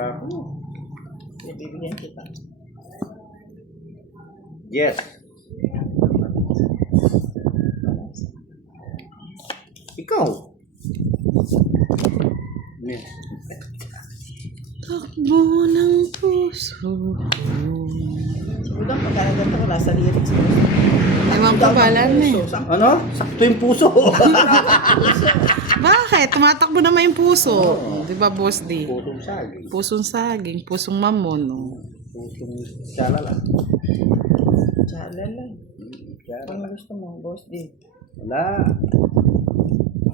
pera ko. Bibigyan kita. Yes. Ikaw. Yes. Takbo ng puso. Siguro pagkala ganito wala sa lyrics ko. Ewan ko pala na eh. Ano? Sakto yung puso. Bakit? Tumatakbo naman yung puso. Di ba, Boss D? Pusong saging. Pusong saging, pusong mamon. No? Pusong shalala. Chala lang. Shalala. Ano gusto mo, Boss D? Wala.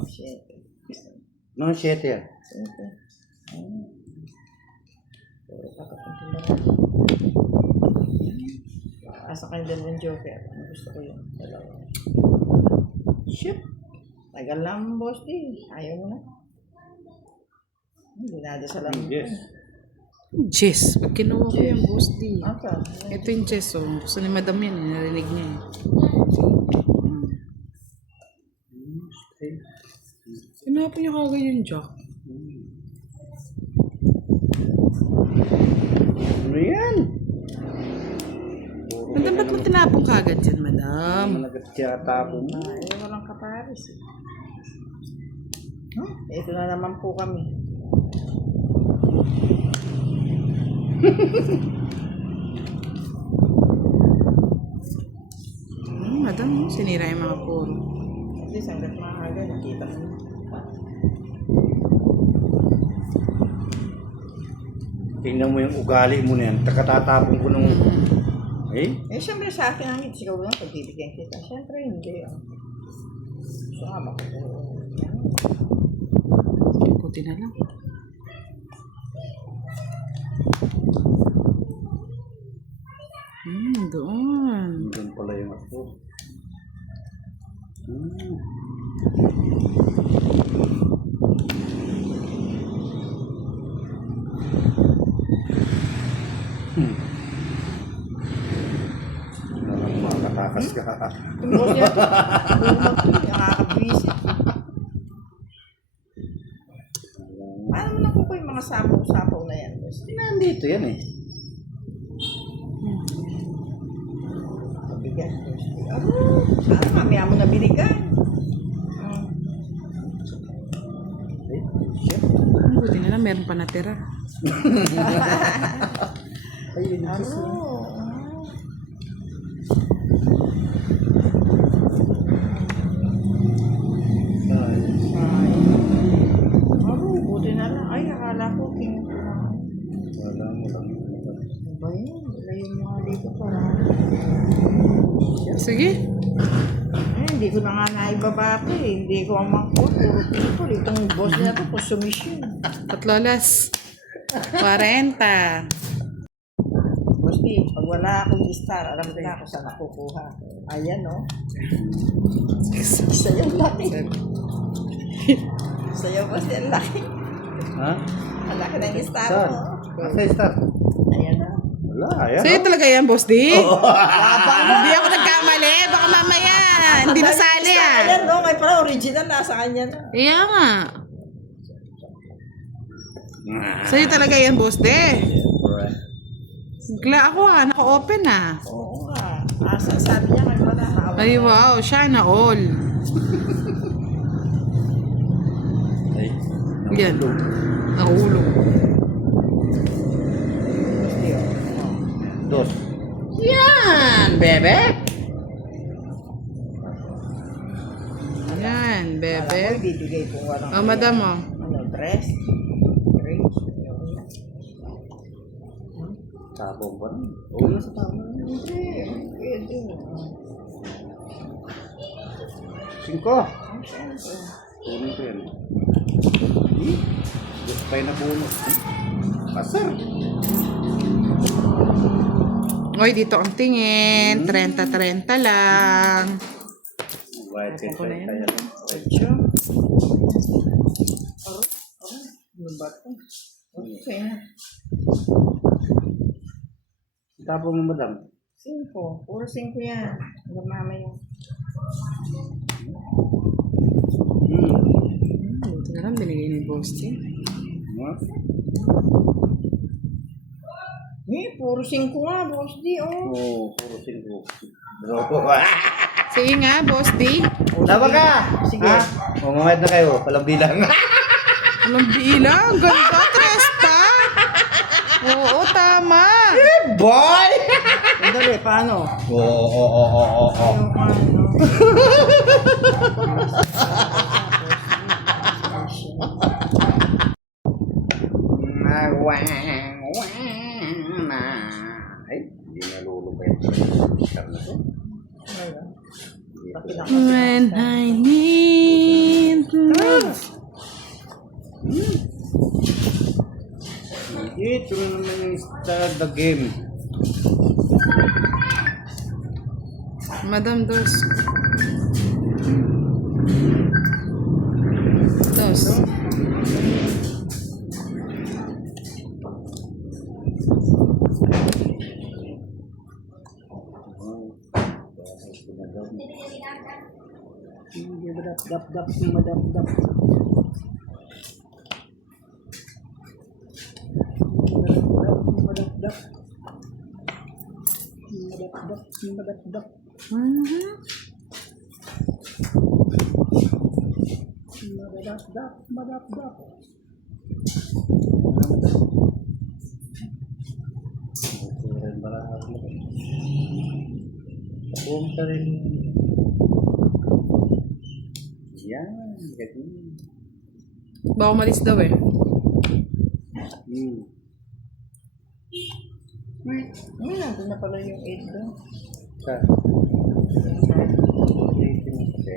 Shit. No, 7 yan. Siyempre. Puro kakapuntulan. Asa kayo dalawang joker. Ano gusto ko yun? Dalawa. Shit. Tagal lang, Boss D. Ayaw mo na. Hindi na sa lang. Yes. Jess. Pag kinuha ko yung Boss D. Aka. Ito yung Jess. Oh. Gusto ni Madam yan. Narinig niya eh. Sinapin niya kagad yung Jack. Ano yan? Madam, ba't mo tinapong kagad yan, Madam? Managat siya tapo mo. Ayaw walang kapares. Ito na naman po kami. Madam, sinira yung mga puro. At least hanggat maaga, nakita mo. Tingnan mo yung ugali mo na yan. Takatatapon ko nung... Eh? Eh, syempre sa akin ang sigaw lang pagbibigyan kita. Syempre hindi. So, makukuha. Puti na lang. Doon. Doon pala yung ako. Makakatakas ka. Tumbos yan. Nakakabwisit. Paano mo nakukuha yung mga sapaw-sapaw na yan? Nandito yan eh. Pabigan. Sana mamaya mo nabiligan. Buti na lang, meron pa natira. Ayun, Buti na lang. Ay, akala ko king ko na. wala mo lang. Ano ba yun? Wala yung mga dito para. Sige. Hindi ko na nga naibaba ito eh. Hindi ko ang makot. Puro people. Itong boss niya ito, consumption. Tatlolas. 40. Basti, pag wala akong star, alam ko na ako saan nakukuha. Ayan, no? Sayaw laki. Sayaw, Basti, ang laki. Ha? Ang laki ng star Saan? mo. Nasa star? Ayan, no? Wala, ayan. Sa'yo talaga yan, Boss D? Laban na. Hindi ako nagkamali. Baka mamaya. Hindi nasali ah. Ayan, no? Ngayon pala, original nasa kanya na. Iya nga. Sa'yo talaga yan, Boss D. Bigla ako ah. Naka-open ah. Oo nga. Asa, sabi niya ngayon pala. Hawak. Ay wow. Siya na all. Ay, Yan. Nahulog. Basti, oh. dos. Yan, bebe. Yan, Alam mo, bebe. ibibigay kung walang. Oh, madam oh. Ano, dress? Range? Tapong pa rin. Wala sa tama. Hindi. Pwede. 5. Siyempre. Puno ko yan. Dos pa na bonus. Pasar. Oy, dito ang tingin. 30-30 lang. White Ako na yan. kaya. Ocho. Ano ba ito? Okay na. Tapong mo madam. 5. Puro 5 yan. Hanggang mamaya. Buti na lang binigay ni Boss T. Ano? Puro 5 nga, boss D, oh. Oo, puro 5. Bro. Sige nga, Boss D. Laba ka! Sige. Ha? Mamamahid na kayo. Walang bilang. Walang bilang. Ganda, Tresta. Oo, tama. Boy! Sandali, paano? Oo. Yung ano? Ay, hindi nalulubay ang picture na to. When I need love. Ito na naman yung start the game. Madam Dos. Dos. Dap. Madap. Mhm. Madap. Punta rin. Yan, ganyan. Baka umalis daw eh. Nandun na pala yung 8 doon. Sa? Dito mo kasi.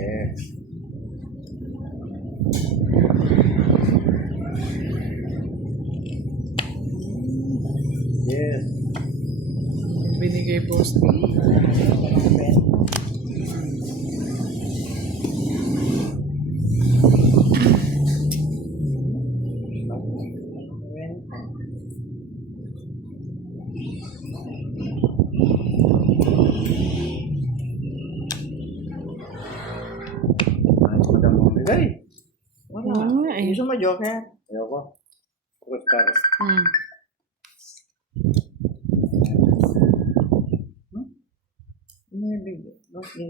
Yes. Binigay Boss D. Madam mo bigay. Wala. Oo nga eh. Gusto mo, Joker? Ayoko. Cross car. Hmm. Maybe. Okay.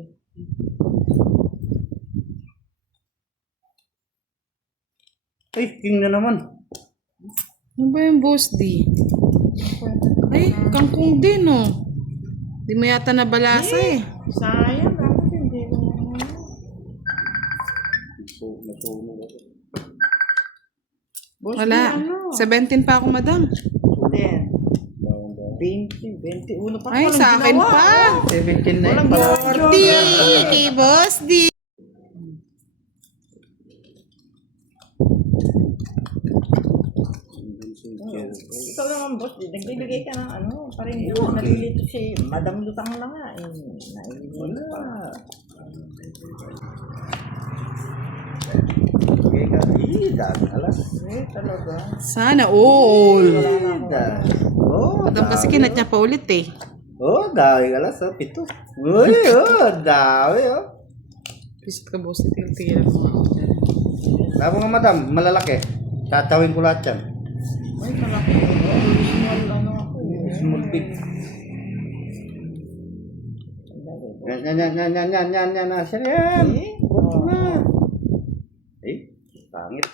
Ay, king na naman. Ano ba yung Boss D? Ay, kangkong din oh. Di mo yata nabalasa eh. Sayang, bakit hindi mo? Nasunog ako. Boss, Wala. di ano? 17 pa ako, madam. 10. Bawang bawang. 20, 21 pa. Ay, Walang sa akin ginawa, pa. oh. 17 na Walang yun. ginawa, Joker. 40 kay Boss D. Ikaw naman, boss. Nagbibigay ka ng ano. Parang yung nalilito si Madam Lutang na nga. Naililito pa. Okay ka. Dami alas. Talaga. Sana all. Oh, Madam kasi kinat niya pa ulit eh. Oh, dami alas. Oh, 7. Uy, dami oh. Visit ka, Boss D. Tingnan mo. Sabi nga madam, malalaki. Tatawin ko lahat yan. Ay, malaki. Original ano ako. Small big. Yan. Siya yan. Huwag na. Ay, pangit.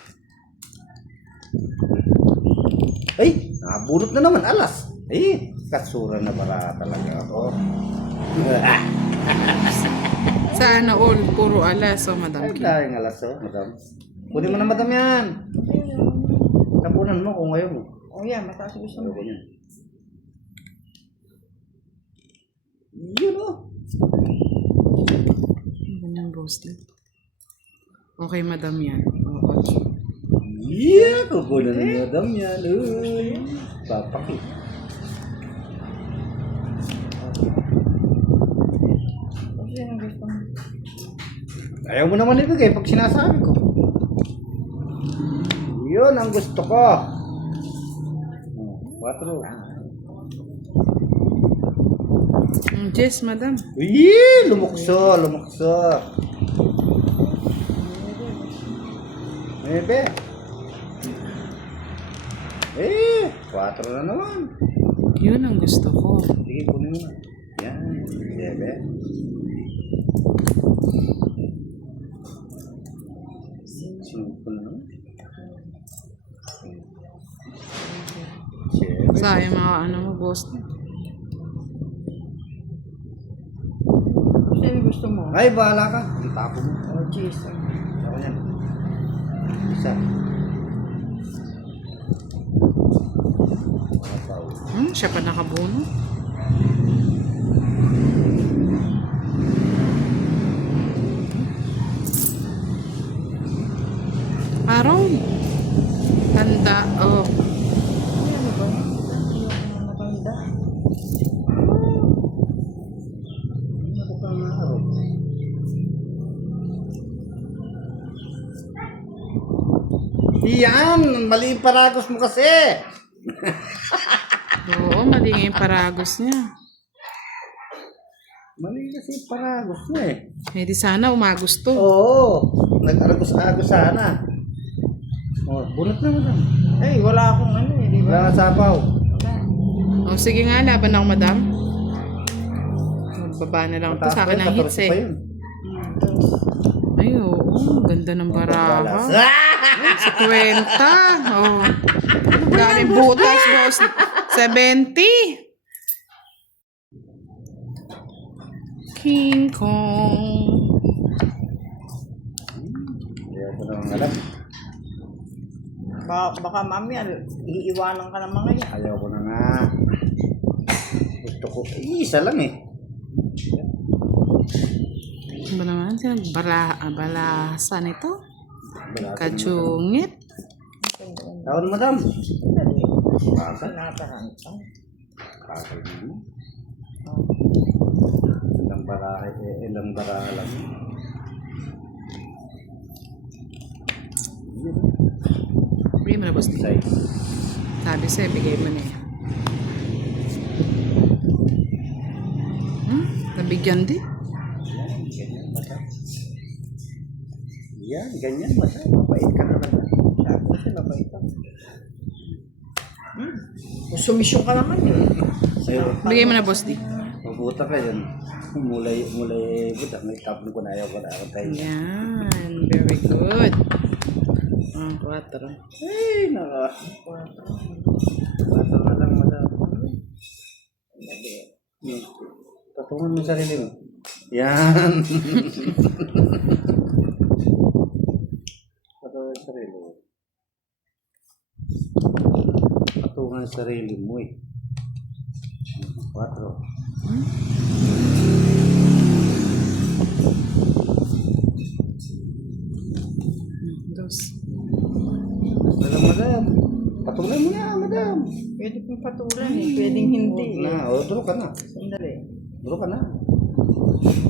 Ay, nakabulot na naman. Alas. Ay, katsura na bara talaga ako. Sana all. Puro alas oh, Madam Ay, King. dahil alas oh, madam. Kunin mo na madam yan. Tapunan mo kung ayaw mo. Oh, yeah. Mataas gusto mo. Ayaw ko niyan. Yun oh. Ganyan, Boss D. Okay, Madam yan. Oo. Yeah, kukunan ni madam yan. Uy. Papaki. Kasi yan ang gusto mo. Ayaw mo naman ibigay pag sinasabi ko. Yun ang gusto ko. 4. Yes, Madam. Uy, lumukso. Bebe. 4 na naman. Yun ang gusto ko. Sige, kunin mo na. Yan. Sebe. Simple na. Sebe. Sayang mga ano mo, boss. Ano yung gusto mo? Ay, bahala ka. Itapo mo. Oh, jeez. Ako yan. Isa. Siya pa nakabuno. Aron. Tanda. Oh. Ay, ano ba yun? Ayoko na matanda. Ano ka nga araw? Yan! Mali yung paragos mo kasi! Oo, mali nga yung paragos niya. Mali kasi yung paragos mo eh. Eh di sana umagusto. Oo! Nag-aragos-agos sana. Oh, bunot na mo na. Ay, wala akong ano eh, di ba? Wala ka sapaw. Wala. O sige nga, laban ako, madam. Magbaba na lang ito sa akin ng hits eh. Ay, oo. Ganda ng baraha. Sa 20. Oh. Galing butas, boss. 70. King Kong. Ayaw ko naman alam. Baka mami, iiwanan ka ng mga yan. Ayaw ko na nga. Gusto ko. Isa lang eh. Ano ba naman? Balasan ito? Kajungit. Tawon madam. Dali. Bakal. Nataranta. Bakal mo. Ilang baraha lang. Bigay mo na, boss. Say. Sabi sa'yo, bigay mo na yan. Nabigyan din. Ganyan mata. Yan, ganyan mata. Mabait ka naman. Sabi kasi mabait ka. Sumisyon ka naman eh. Sa'yo. Bigay mo na, boss D. Mabuta ka yun. Mulay buta. May tapon ko na ayaw ko na ako tayo. Yan. Very good. 4. Ay, naka. Bata nga lang madam. Patungan mo yung sarili mo. Yan. Patungan yung sarili mo. Patungan yung sarili mo eh. 4. Dos. Madam. Patulan mo na, madam. Pwede kong patulan eh. Pwedeng hindi eh. Na, o, draw ka na. Sandali. Draw ka na.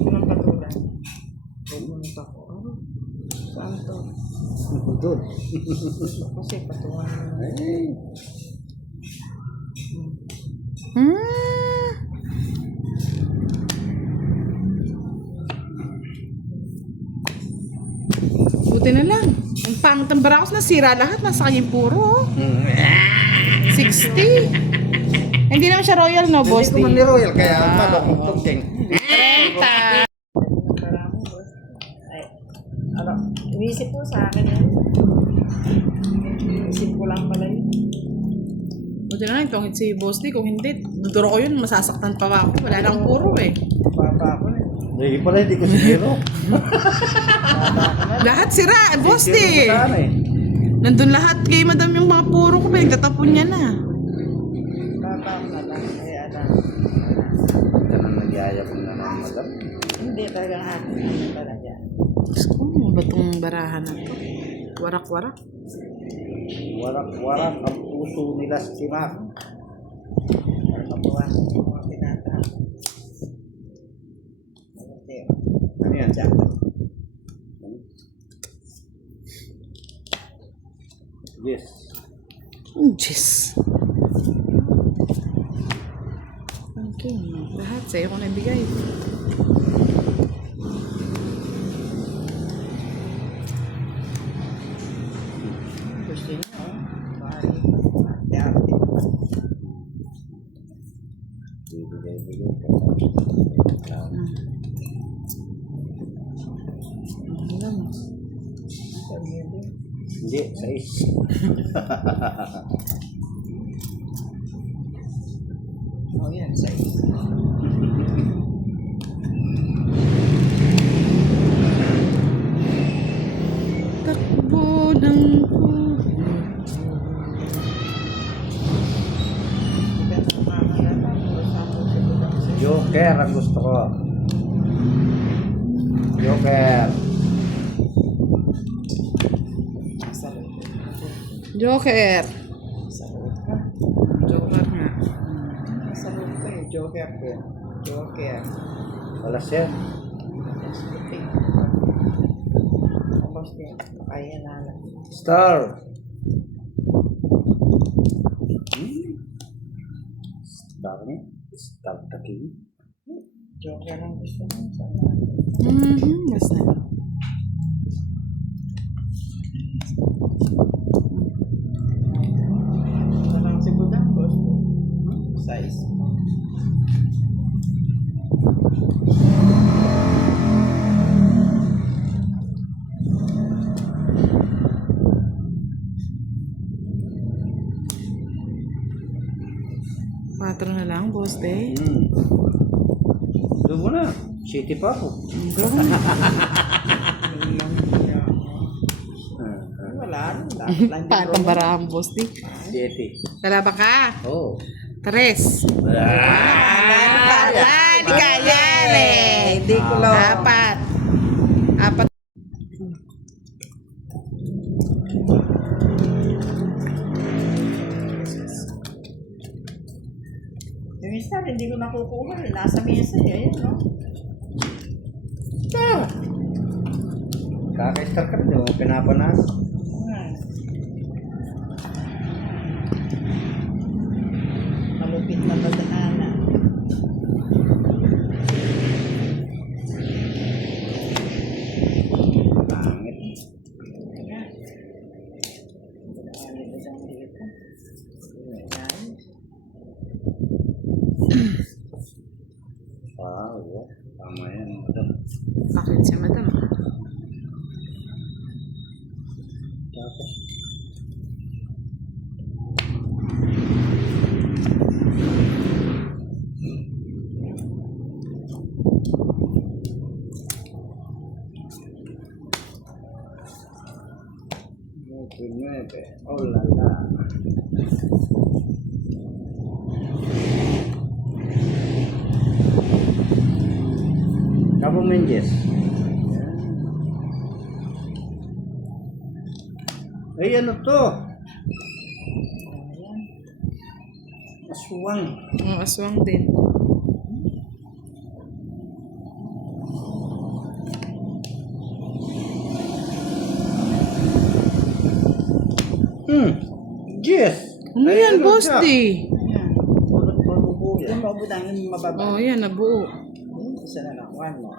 Anong patulan? Pumunta ko. Saan to? Doon. Kasi patulan mo. Ay. Buti na lang. Ang pangit ng barakos, nasira lahat. Nasa kanyang puro. 60. Hindi naman siya royal, no, boss Hindi ko man D? ni Royal, kaya malokong tugting. 30. Marami boss. Ay, ano, inisip ko sa akin yun. Inisip ko lang pala yun. Buti na lang, itong si boss D. Kung hindi, duduro ko yun, masasaktan pa ako. Wala nang puro eh. Baba ko na. Hindi pala, hindi ko siguro. Lahat sira, boss D. Siguro pa sana eh. Nandun lahat kay madam yung mga puro ko, pinagtatapon niya na. Baba ko na lang. Ay, ano. Ganun nagyaya ko na lang, madam. Hindi talagang akin talaga. Ano ba itong barahan na to? Warak-warak? Warak-warak ang puso nila si Mac. Kapuha. Mga tinatapos. Ano yan? Yes. Jeez. Okay. Lahat sa'yo ko nabigay. Gusto niya, oh. Ate-ate. Alam mo. Hindi, 6. Oh, yan, 6. Takbo ng Joker ang gusto ko. Joker. Joker. Sarot ka. Joker nga. Sarot ka eh. Joker ko. Joker. Wala siya. Yes, okay. Tapos din. Kaya na lang. Star. Star niya. Star the king. Joker ang gusto mo. Sana. Basta. Ito lang si Budang, boss. 6. Patro na lang, boss day. Doon mo na. City pa ako. Wala. Dapat lang Patang barahan, boss day. City. Kalaba ka. Oh. 3. Hindi ka yan eh. Hindi ko lang. 4. Yung isa, hindi ko nakukuha. Nasa mesa eh. Ayan, no? Star. Kaka-star ka rin. Pinapanas. Malupit na badaanan. Pangit. Ayan. Ano ba siyang dito? Ayan. Wow. Tama yan. Madam. Bakit siya, madam? Tapos. Oh la la. Cabo Mendes. Ay, ano to? Ayan. Aswang. Aswang din. Yes. Ano Ay, yan, boss siya? day? Ayan. Pulot mabubuo yan. Yung mabudang yung mababa. Oh, yan, nabuo. Isa na lang. One more.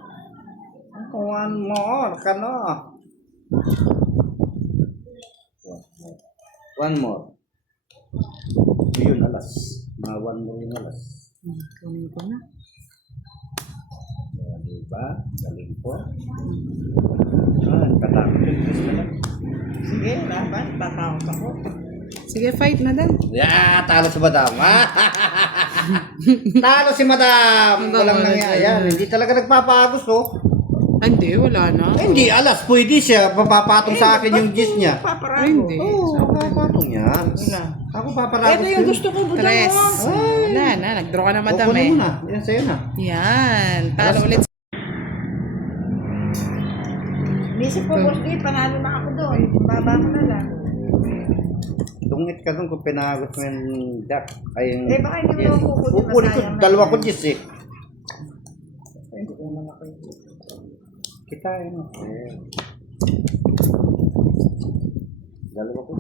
One more. Kano? One more. Yun, alas. Mga one more yung alas. Kunin ko na. Diba? Galing po. Katakot yung Diyos na lang. Sige, laban. Tatawag ako. Sige, fight, madam. Talo si Madam. Talo si Madam. Walang nangyayari. Yan, hindi talaga nagpapagos, oh. Hindi, wala na. Hindi, alas. Pwede siya. Papapatong sa akin yung gis niya. Paparago. Hindi. Oo, papapatong yan. Ako paparagos. Ito yung gusto ko, budang 3. mo. Wala na, nag-draw ka na, madam Kukunin eh. mo na. Yan sa'yo na. Yan. Talo ulit. Nisip ko, boss, panalo na ako doon. Baba ko na lang. Tungit ka doon kung pinagos mo yung duck. Ay, yung... Eh, baka hindi mo kukunin, Kukunin ko, masayang na. dalawa ko gis eh. Hindi ko naman ako. Kita yun. Dalawa ko.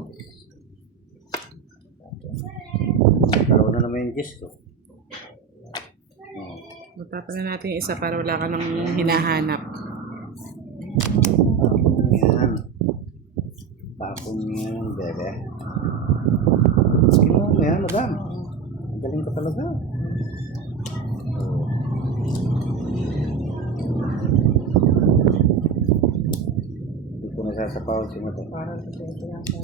Dalawa na naman yung gis ko. Matapos na natin yung isa para wala ka nang hinahanap. Yan. Tapon yan, bebe. Sige mo, yan, madam. Galing ka talaga. Hindi ko nasasapawan si Mato. Parang ito yung pinasa.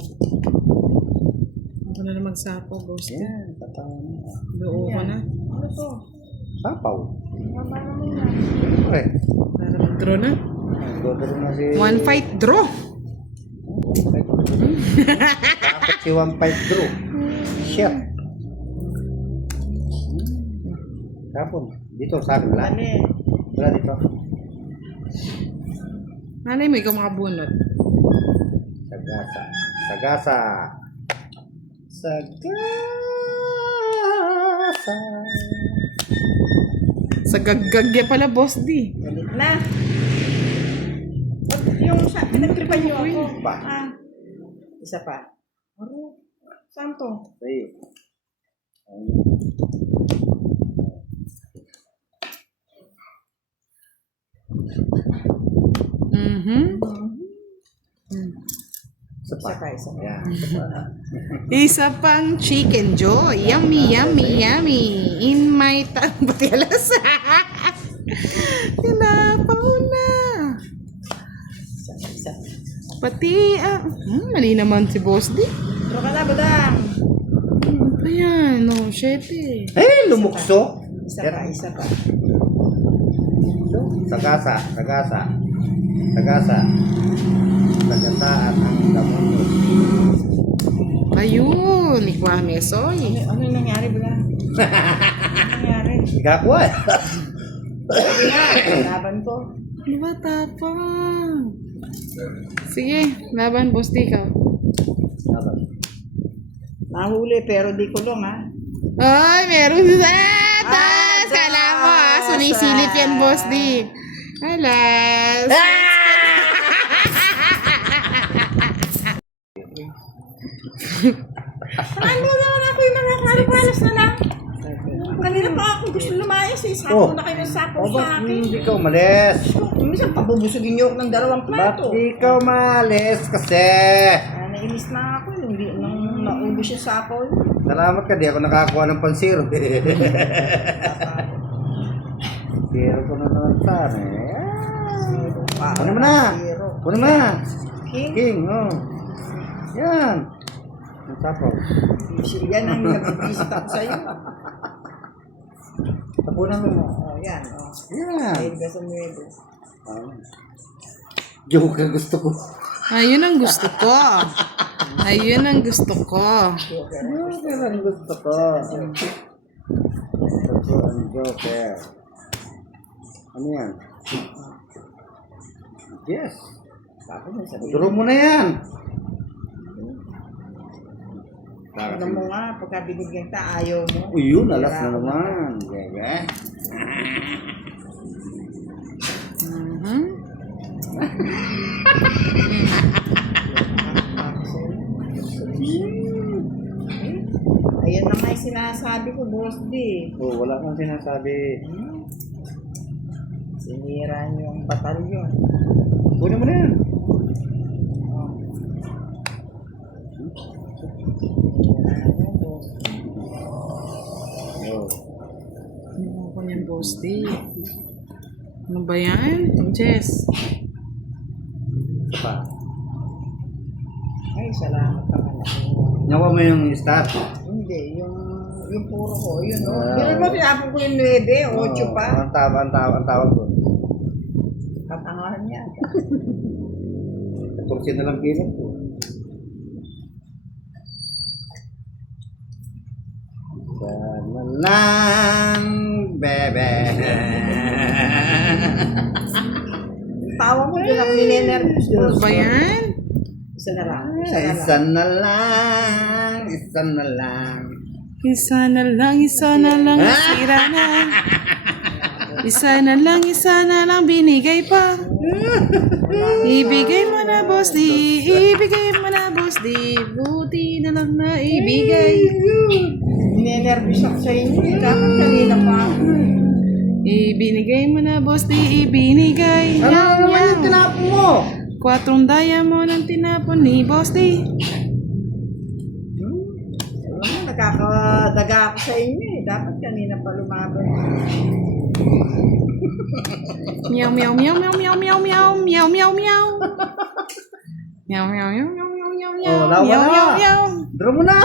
Ako na lang magsapo, boss. Yan, tatawan mo. Buo ko na. Ano to? Sapaw. Mama na muna. Siyempre. Para mag-draw na. Dodoro na si... One fight draw. Dapat si one fight draw. Shit. Tapon. Dito sa akin wala. Ano eh? Wala dito. Malay mo, ikaw makabunot. Sagasa. Sagasa. Sagasa. Sa gaggagya pala, boss D. Galit na. Ba't yung sa pinagtripan niyo ako? Ba? Ah. Isa pa. Ano? Saan to? Sa'yo. Mhm. Isa pa. Isa pa, isa pa. Yan. Isa pa. Isa pang chicken joy. Yummy, yummy, yummy. In my tongue. Pati alas. Tinapaw na. Isa. Pati, mali naman si boss D. Draw ka na, badang. Ayan, no, 7. Lumukso. Isa pa, isa pa. Sagasa. Sagasa. Sagasa. Sagasaan ang damuno. Ayun, ikwame soy. Ano yung nangyari, badang? Ano nangyari? Ikakuha. Sabi nga, laban ko. Diba tapang? Sige, laban, boss D ka. Nahuli pero di kulong ha. Ay, meron sa taas! Kala mo sunisilip yan, boss D. Alas! Ano naman ako yung nakakalas na lang. Kanina pa ako gusto lumayas eh. Sapo na kayo ng sapo O, sa ba't akin. hindi ka umalis? Minsan pabubusugin niyo ako ng 2 Ba't plato. di ka umalis? Kasi Nainis na ako nung naubos yung sapo. salamat ka, di ako nakakuha ng pansiro. Pero ko na naman sana eh. Ano mo na? Ano mo na? King? King, oh. Yan. Ang tapaw. Yan ang nag-visit ako sa'yo. Tapunan mo. Oh, yan. Oh. Yan. Dahil ka sa nuevo. Joke ang gusto ko. Ayun ang gusto ko. Ayun ang gusto ko. Joker ang gusto ko. Gusto ko ang Joker. Ano yan? Yes. Bakit mo sabihin? Duro mo na yan. Ano mo nga, pagka binigyan ka, ayaw mo. Uy, yun, alas na naman. Gege. Mhm. Ayan na nga yung sinasabi ko, Boss D. Oh, wala kang sinasabi. Sinira niyo ang batalyon. Kunin mo na yan. Oh. Sinira niyo, Boss D. Oh. Ano ko niyan, boss D? Ano ba yan? Jess. Isa pa. Ay, salamat naman ako. Nakuha mo yung start. Hindi, yung puro ko, yun o. Ah. Pero mo, tinapon ko yung 9, 8 pa. Ang tawag ko. Katangahan niya. 14 na lang kilo ko. Sana lang, bebe. Tawa mo, yun ako ninenervous. Ano ba yan? Isa na lang, isa na lang. Isa na lang, isa na lang. Isa na lang, sira na. Isa na lang, binigay pa. Ibigay mo na, boss D. Ibigay mo na, boss D. Buti na lang na ibigay. Ninenervous ako sa inyo. Dapat kanina pa ako. Ibinigay mo na, boss D. Ibinigay. Ano naman yung tinapon mo? 4 diamond ang tinapon ni boss D. Nakakadaga ako sa inyo eh. Dapat kanina pa lumaban. Meow, meow, meow, meow, meow, meow, meow, meow, meow, meow. Meow, meow, meow, meow, meow, meow, meow, Oh, lawa meow, na. meow, meow. Draw mo na.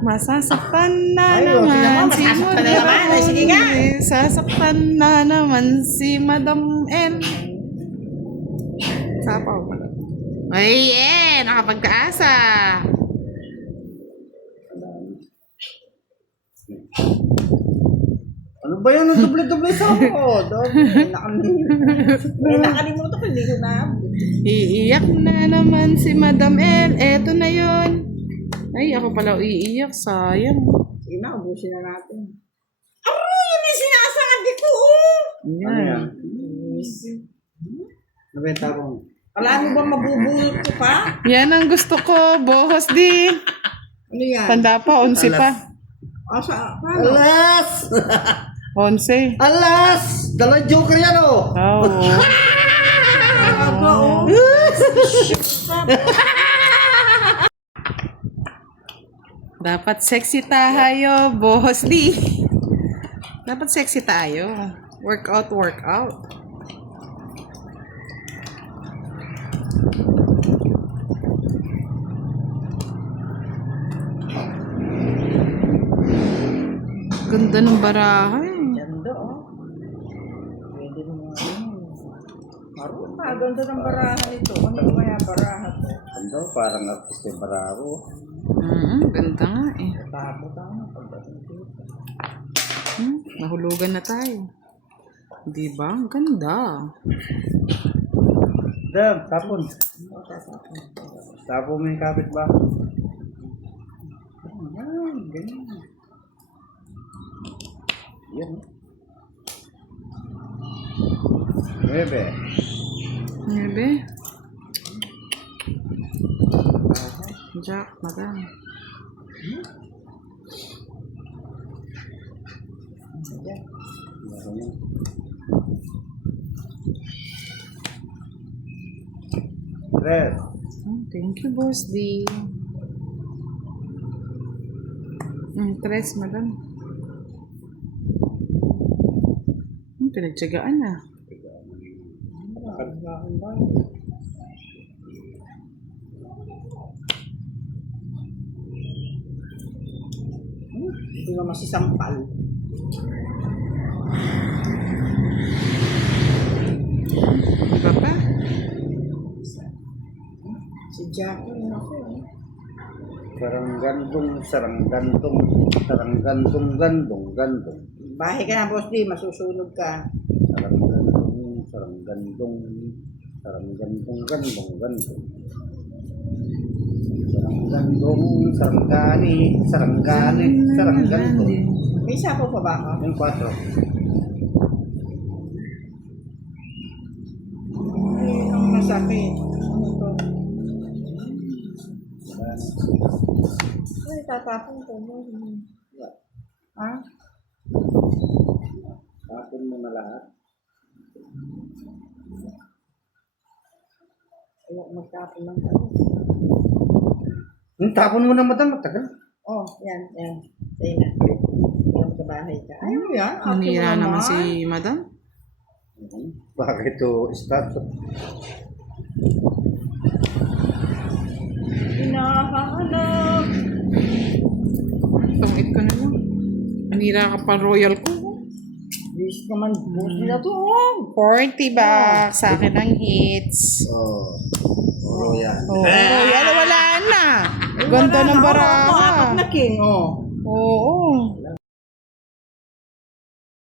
Masasaktan na Ay, oh, tingnan mo, naman si masasaktan na naman. Madam Ay, sige nga. L. Sasaktan na naman si Madam L. Sapaw. Ay, nakapagkaasa. Ano ba yun? Doble-doble sa ako. Nakalimutan ko, hindi ko na. Iiyak na naman si Madam L. Eto na yon. Ay, ako pala iiyak. Sayang. Sige na, ubusin na natin. Aray, may sinasangad dito, oh! Ano yan? Ano ba yung tabong? Alam mo ba mabubulot ko pa? Yan ang gusto ko, bohos di. Ano yan? Tanda pa, 11 pa. Paano? Alas! 11. Alas! Dalawang joker yan oh! Oo. Aga, oh. Dapat sexy tayo, bohos di. Dapat sexy tayo. Workout, workout. Ganda ng baraha eh. Ganda, oh. Pwede mo nga yun. Marunong ka, ganda ng baraha nito. Ano yung kaya baraha to? Ano? Parang artista yung barako. Ganda nga eh. Tapo-tapo pagdating dito. Nahulugan na tayo. Di ba? Ang ganda. Dam, tapon. Tapon mo yung kapit ba? Yan, ganyan. Yan. Bebe. Nebe. Jack, madam. Tres. Thank you, Boss D. Tres, madam. Pinagtsagaan na. Hindi mo masisampal. Iba pa? Si Jackie, ako. Sarang gandong, sarang gandong. Bahay ka na, Boss D. Masusunog ka. Sarang gandong, sarang gandong. Sarang gandong, sarang gandong. May sapo pa ba ako? Yung 4. Ay, ang masakit. Ano to? Ay, tatapon ko mo. Ha? Tapon mo na lahat. Ayaw magtapon lang tayo. Yung tapon mo na madam, matagal. Oh, yan. Sa'yo na. Yung sa bahay ka. Ayaw mo yan. Manira naman si madam. Bakit ito start? Hinahanap. Tungit ko na lang. Manira ka pa royal ko. Bis naman, Boss D na to. 40 bucks sa akin ang hits. Oh, royal. Oh, royal, wala na. Ganda ng Apat baraha. na king, oh. Oo.